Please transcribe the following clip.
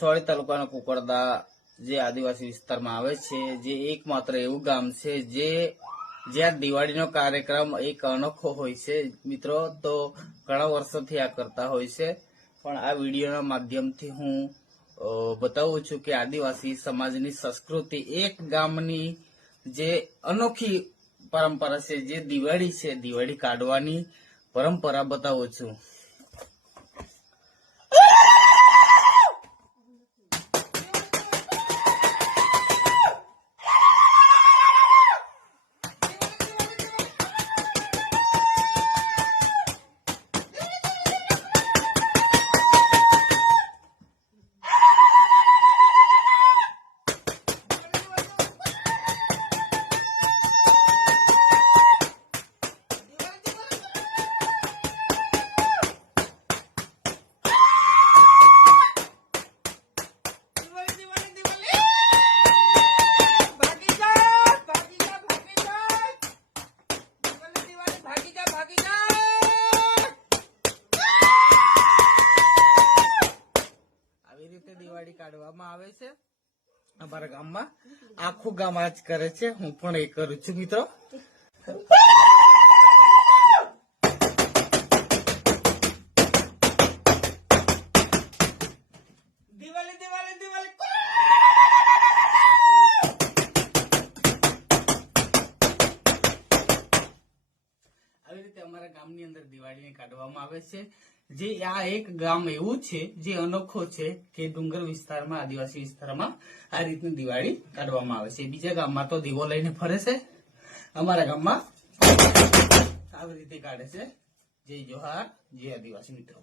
છોડી તાલુકાના કુકરદા જે આદિવાસી વિસ્તારમાં આવે છે, જે એકમાત્ર એવું ગામ છે જે જ્યાં દિવાળીનો કાર્યક્રમ એક અનોખો હોય છે મિત્રો. તો ઘણા વર્ષોથી આ કરતા હોય છે, પણ આ વિડીયોના માધ્યમથી હું બતાવું છું કે આદિવાસી સમાજની સંસ્કૃતિ, એક ગામની જે અનોખી પરંપરા છે, જે દિવાળી છે, દિવાળી કાઢવાની પરંપરા બતાવું છું. દિવાળી કાઢવામાં આવે છે અમારા ગામમાં. આખું ગામ આજ કરે છે, હું પણ એ કરું છું મિત્રો. દિવાળી દિવાળી દિવાળી આવી રીતે અમારા ગામની અંદર દિવાળીને કાઢવામાં આવે છે. જે આ એક ગામ એવું છે જે અનોખો છે કે ડુંગર વિસ્તારમાં, આદિવાસી વિસ્તારમાં આ રીતની દિવાળી કાઢવામાં આવે છે. બીજા ગામમાં તો દીવો લઈને ફરે છે, અમારા ગામમાં આવી રીતે કાઢે છે. જય જોહાર, જય આદિવાસી મિત્રો.